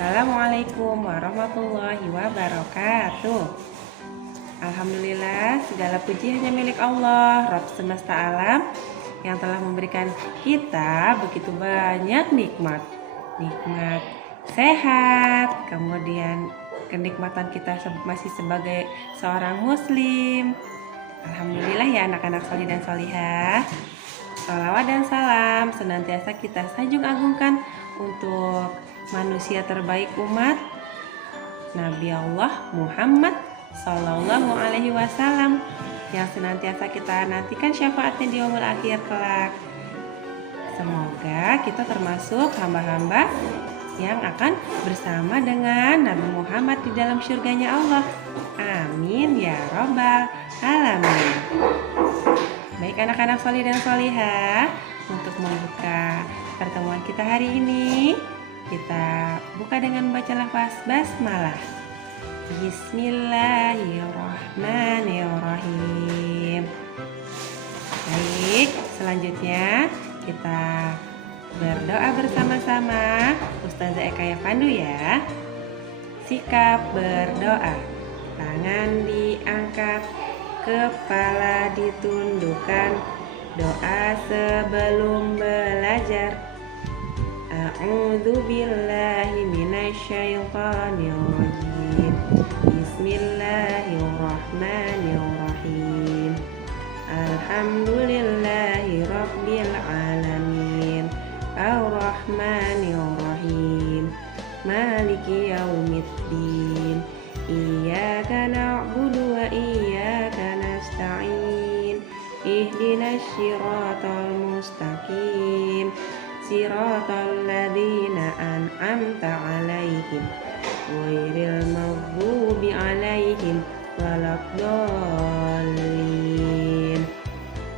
Assalamualaikum warahmatullahi wabarakatuh. Alhamdulillah, segala puji hanya milik Allah, Rabb semesta alam, yang telah memberikan kita begitu banyak nikmat. Nikmat sehat, kemudian kenikmatan kita masih sebagai seorang muslim. Alhamdulillah ya anak-anak solih dan solihah. Salawat dan salam senantiasa kita sanjung agungkan untuk manusia terbaik umat Nabi Allah Muhammad Sallallahu Alaihi Wasallam yang senantiasa kita nantikan syafaatnya di yaumul akhir kelak. Semoga kita termasuk hamba-hamba yang akan bersama dengan Nabi Muhammad di dalam syurganya Allah. Amin ya robbal alamin. Baik anak-anak solih dan solihah, untuk membuka pertemuan kita hari ini, kita buka dengan membaca lafaz basmalah. Bismillahirrahmanirrahim. Baik, selanjutnya kita berdoa bersama-sama. Ustazah Eka Yafandu ya. Sikap berdoa. Tangan diangkat, kepala ditundukkan. Doa sebelum belajar. A'udzu billahi minasyaitonir rajim. Bismillahirrahmanirrahim. Alhamdulillahi rabbil alamin. Ar-Rahmanir-Rahim. Maliki yaumiddin. Iyyaka na'budu wa iyyaka nasta'in. Ihdinas siratal mustaqim. Siratal ladzina an'amta 'alaihim ghairil maghdubi 'alaihim waladdallin.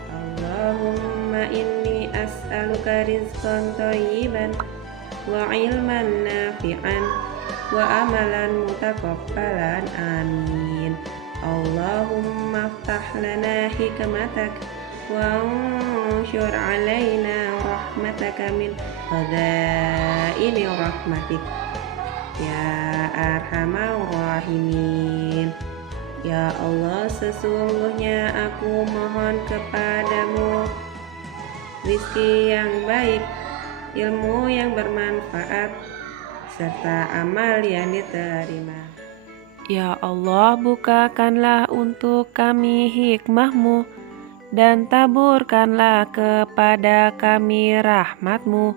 Allahumma inni as'aluka rizqan thayyiban wa ilman nafi'an wa amalan mutaqabbalan. Amin. Allahumma aftah lana hikmatak wa anshur alaina rahmataka min khadaini rahmatik ya arhamar rahimin. Ya Allah, sesungguhnya aku mohon kepadamu rizki yang baik, ilmu yang bermanfaat, serta amal yang diterima. Ya Allah, bukakanlah untuk kami hikmah-Mu dan taburkanlah kepada kami rahmat-Mu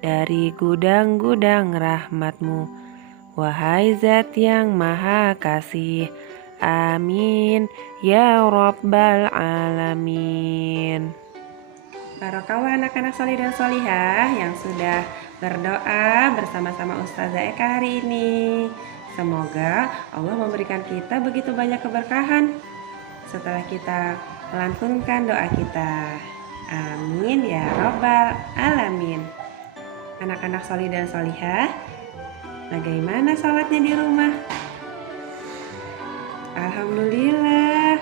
dari gudang-gudang rahmat-Mu. Wahai Zat yang Maha Kasih. Amin ya Rabbal Alamin. Barakallah anak-anak solih dan solihah yang sudah berdoa bersama-sama Ustazah Eka hari ini. Semoga Allah memberikan kita begitu banyak keberkahan setelah kita melantunkan doa kita. Amin ya Rabbal Alamin. Anak-anak solih dan solihah, bagaimana sholatnya di rumah? Alhamdulillah,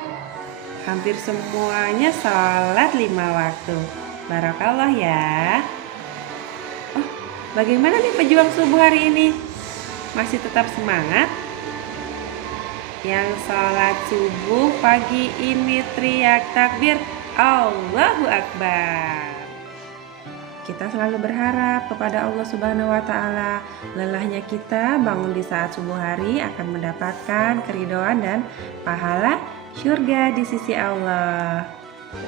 hampir semuanya sholat 5 waktu. Barakallah ya. Oh, bagaimana nih pejuang subuh hari ini? Masih tetap semangat? Yang sholat subuh pagi ini teriak takbir Allahu Akbar. Kita selalu berharap kepada Allah Subhanahu wa Ta'ala, lelahnya kita bangun di saat subuh hari akan mendapatkan keridhaan dan pahala surga di sisi Allah.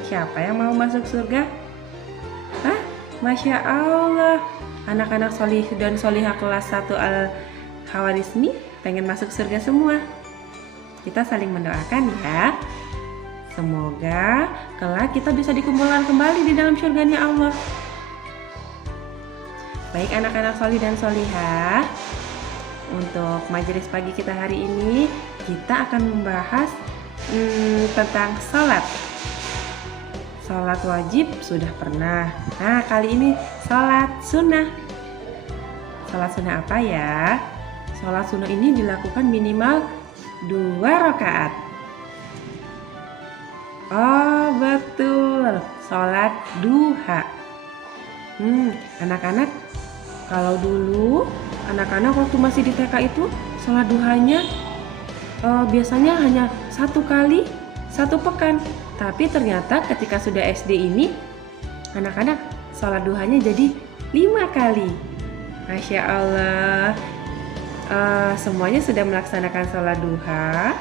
Siapa yang mau masuk surga? Hah? Masya Allah, anak-anak solih dan solihah kelas 1 Al-Hawarizmi pengen masuk surga semua. Kita saling mendoakan ya. Semoga kelak kita bisa dikumpulkan kembali di dalam surganya Allah. Baik anak-anak solih dan solihah, untuk majelis pagi kita hari ini kita akan membahas tentang sholat. Sholat wajib sudah pernah. Nah, kali ini sholat sunnah. Sholat sunnah apa ya? Sholat sunnah ini dilakukan minimal 2 rakaat. Oh betul, sholat duha. Anak-anak, kalau dulu anak-anak waktu masih di TK itu sholat duhanya biasanya hanya 1 kali 1 pekan. Tapi ternyata ketika sudah SD ini anak-anak sholat duhanya jadi 5 kali. Masya Allah. Semuanya sudah melaksanakan sholat duha.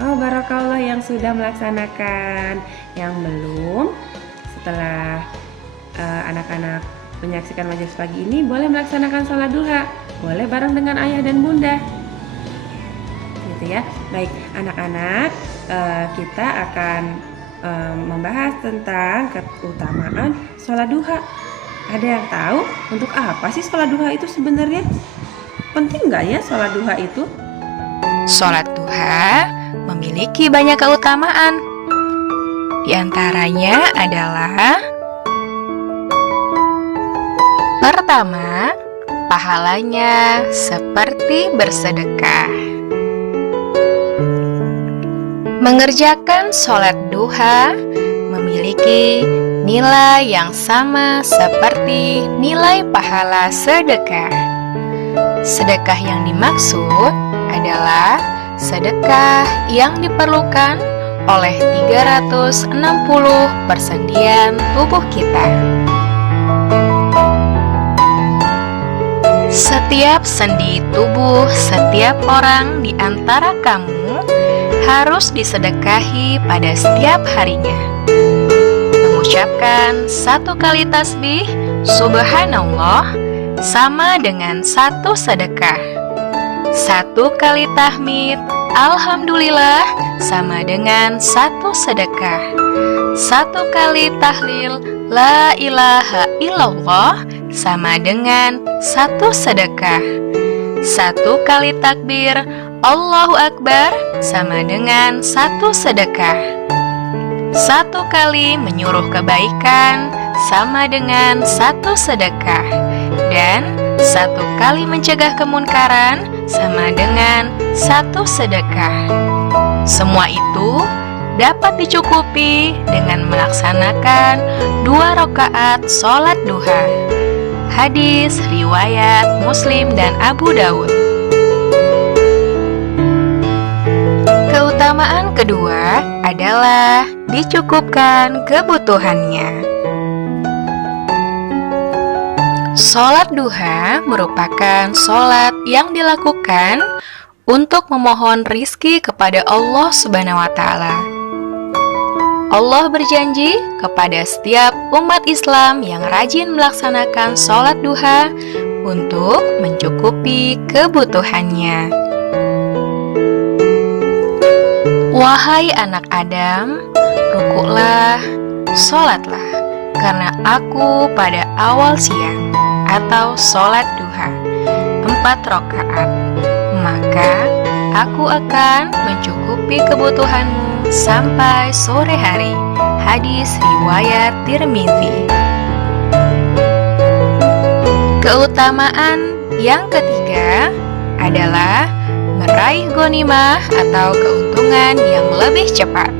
Oh, barakallah yang sudah melaksanakan. Yang belum, setelah anak-anak menyaksikan majelis pagi ini boleh melaksanakan sholat duha. Boleh bareng dengan ayah dan bunda. Gitu ya. Baik, anak-anak, kita akan membahas tentang keutamaan sholat duha. Ada yang tahu untuk apa sih sholat duha itu sebenarnya? Penting nggak ya sholat duha itu? Sholat duha memiliki banyak keutamaan. Di antaranya adalah: pertama, pahalanya seperti bersedekah. Mengerjakan sholat duha memiliki nilai yang sama seperti nilai pahala sedekah. Sedekah yang dimaksud adalah sedekah yang diperlukan oleh 360 persendian tubuh kita. Setiap sendi tubuh setiap orang di antara kamu harus disedekahi pada setiap harinya. Mengucapkan 1 kali tasbih Subhanallah sama dengan 1 sedekah. 1 kali tahmid Alhamdulillah sama dengan 1 sedekah. 1 kali tahlil La ilaha illallah sama dengan 1 sedekah. 1 kali takbir Allahu Akbar sama dengan 1 sedekah. 1 kali menyuruh kebaikan sama dengan 1 sedekah. Dan 1 kali mencegah kemunkaran sama dengan 1 sedekah. Semua itu dapat dicukupi dengan melaksanakan 2 rakaat sholat duha. Hadis riwayat Muslim dan Abu Daud. Keutamaan kedua adalah dicukupkan kebutuhannya. Sholat duha merupakan sholat yang dilakukan untuk memohon rizki kepada Allah Subhanahu wa Ta'ala. Allah berjanji kepada setiap umat Islam yang rajin melaksanakan sholat duha untuk mencukupi kebutuhannya. Wahai anak Adam, rukuklah, sholatlah, karena aku pada awal siang atau sholat duha 4 rakaat, maka aku akan mencukupi kebutuhanmu sampai sore hari. Hadis riwayat Tirmizi. Keutamaan yang ketiga adalah meraih ghanimah atau keuntungan yang lebih cepat.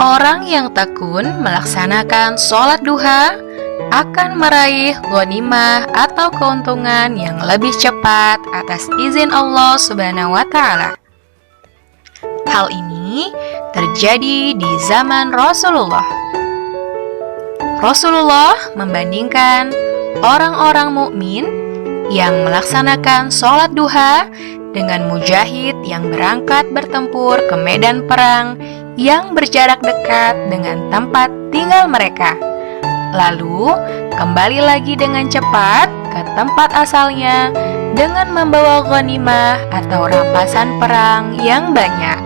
Orang yang tekun melaksanakan sholat duha akan meraih ghanimah atau keuntungan yang lebih cepat atas izin Allah Subhanahu wa Ta'ala. Hal ini terjadi di zaman Rasulullah. Rasulullah membandingkan orang-orang mukmin yang melaksanakan sholat duha dengan mujahid yang berangkat bertempur ke medan perang yang berjarak dekat dengan tempat tinggal mereka, lalu kembali lagi dengan cepat ke tempat asalnya dengan membawa ghanimah atau rampasan perang yang banyak.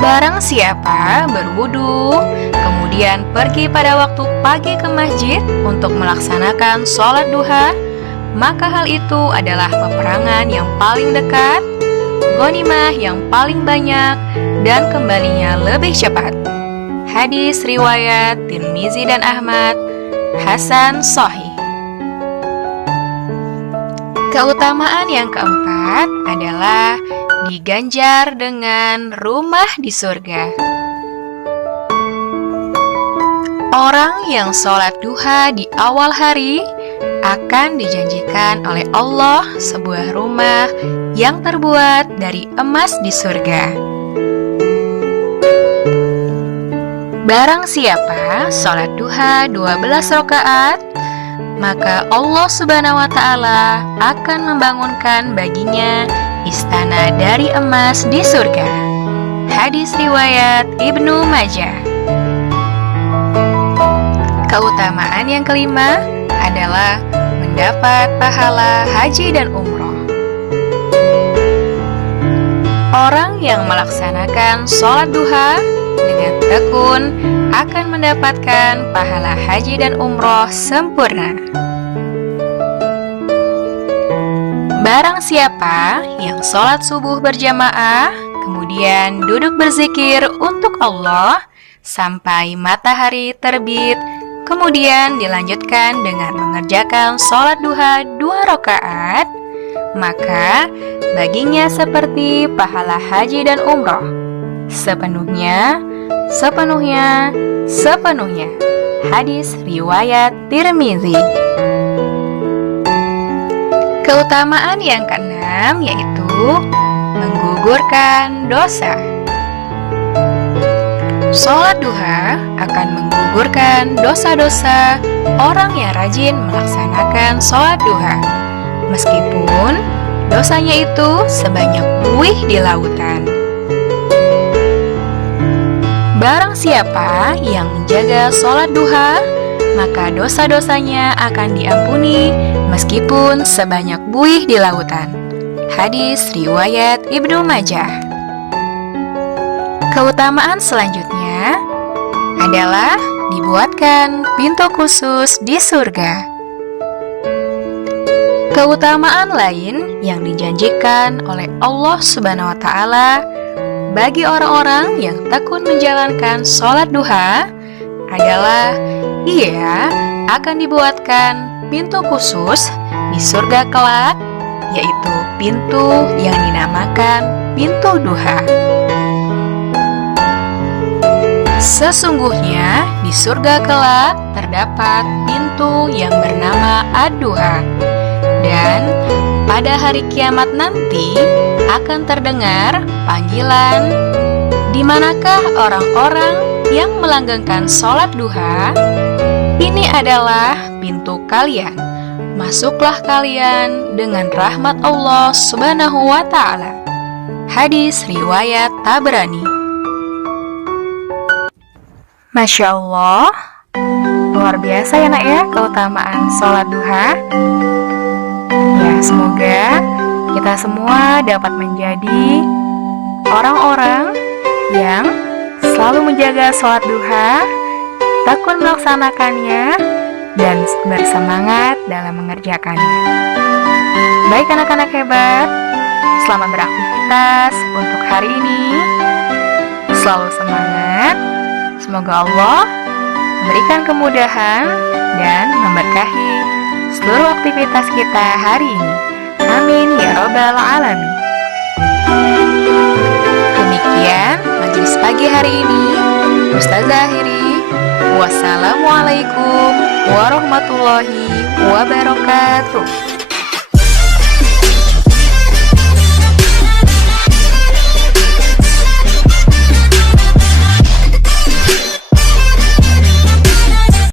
Barang siapa berwudu, kemudian pergi pada waktu pagi ke masjid untuk melaksanakan sholat duha, maka hal itu adalah peperangan yang paling dekat, ghanimah yang paling banyak, dan kembalinya lebih cepat. Hadis riwayat Tirmizi dan Ahmad, Hasan Sahih. Keutamaan yang keempat adalah diganjar dengan rumah di surga. Orang yang sholat duha di awal hari akan dijanjikan oleh Allah sebuah rumah yang terbuat dari emas di surga. Barang siapa sholat duha 12 rakaat, maka Allah Subhanahu wa Ta'ala akan membangunkan baginya istana dari emas di surga. Hadis riwayat Ibnu Majah. Keutamaan yang kelima adalah mendapat pahala haji dan umroh. Orang yang melaksanakan sholat duha dengan tekun akan mendapatkan pahala haji dan umroh sempurna. Barang siapa yang sholat subuh berjamaah, kemudian duduk berzikir untuk Allah sampai matahari terbit, kemudian dilanjutkan dengan mengerjakan sholat duha 2 rakaat, maka baginya seperti pahala haji dan umroh sepenuhnya. Hadis riwayat Tirmizi. Keutamaan yang keenam yaitu menggugurkan dosa. Sholat duha akan menggugurkan dosa-dosa orang yang rajin melaksanakan sholat duha, meskipun dosanya itu sebanyak buih di lautan. Barang siapa yang menjaga sholat duha, maka dosa-dosanya akan diampuni meskipun sebanyak buih di lautan. Hadis riwayat Ibnu Majah. Keutamaan selanjutnya adalah dibuatkan pintu khusus di surga. Keutamaan lain yang dijanjikan oleh Allah Subhanahu wa Ta'ala bagi orang-orang yang tekun menjalankan sholat duha adalah ia akan dibuatkan pintu khusus di surga kelak, yaitu pintu yang dinamakan pintu duha. Sesungguhnya di surga kelak terdapat pintu yang bernama Ad-Duha, dan pada hari kiamat nanti akan terdengar panggilan, "Di manakah orang-orang yang melanggengkan sholat duha? Ini adalah pintu kalian. Masuklah kalian dengan rahmat Allah Subhanahu wa Ta'ala." Hadis riwayat Tabrani. Masya Allah, luar biasa ya nak ya keutamaan sholat duha. Ya, semoga kita semua dapat menjadi orang-orang yang selalu menjaga sholat duha, tekun melaksanakannya, dan bersemangat dalam mengerjakannya. Baik anak-anak hebat, selamat beraktivitas untuk hari ini. Selalu semangat. Semoga Allah memberikan kemudahan dan memberkahi seluruh aktivitas kita hari ini. Amin ya Rabbal Alamin. Demikian majelis pagi hari ini. Ustazah akhiri. Wassalamualaikum warahmatullahi wabarakatuh.